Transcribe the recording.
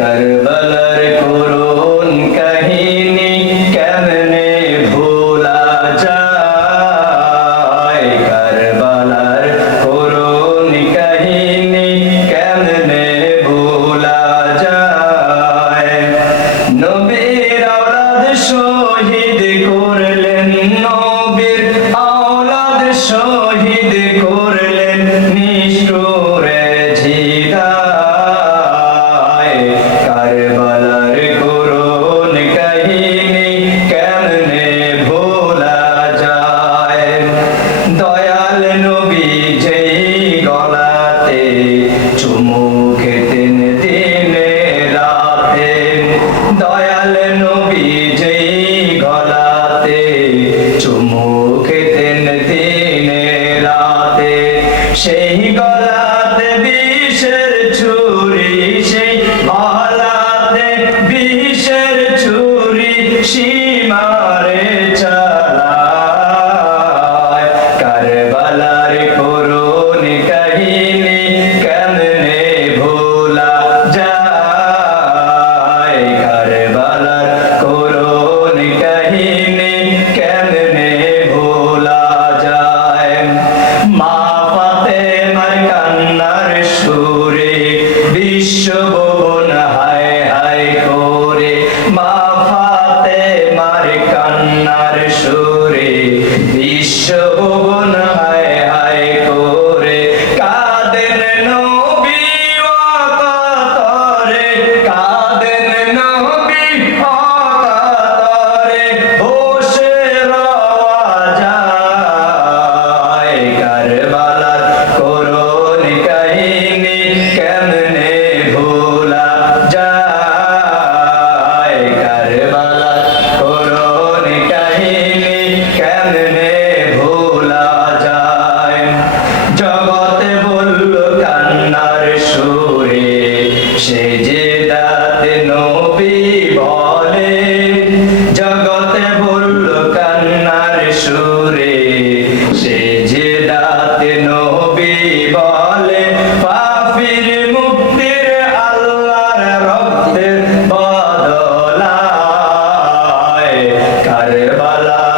करबलार करुण কাহিনী কেমনে ভোলা যায় करबलार करुण কাহিনী কেমনে ভোলা যায় নবীর আওলাদ শহীদ করলেন নবীর আওলাদ শহীদ করলেন নিষ্ঠুরে জিদায় करबलार করুণ কাহিনী কেমনে ভোলা যায় দয়াল নবী যেই গলাতে চুমু খেতেন দিনে রাতে দয়াল নবী যেই গলাতে চুমু খেতেন দিনে রাতে সেই গলাতে বিষের ছুরি সেই গলাতে বিষের ছুরি সীমারে চালায় करबलार করুণ কাহিনী কেমনে ভোলা যায় करबलार করুণ কাহিনী কেমনে ভোলা যায় মা ফাতেমার কান্নার সুরে বিশ্বভুবন হায় হায় করে মা ফাতেমার কান্নার সুরে বিশ্বভুবন হায় হায় করে কাঁদেন নবী অকাতরে কাঁদেন নবী অকাতরে বসে রওয়া যায় करबलार করুণ কাহিনী কেমনে ভোলা যায় करबलार করুণ কাহিনী কেমনে ভোলা যায় জগতে বলল কান্নার সুরে সেজদাতে নবী বলে জগতে বলল কান্নার সুরে সেজদাতে নবী বলে পাপীর মুক্তির আল্লাহর রক্তের বদলায় करबलार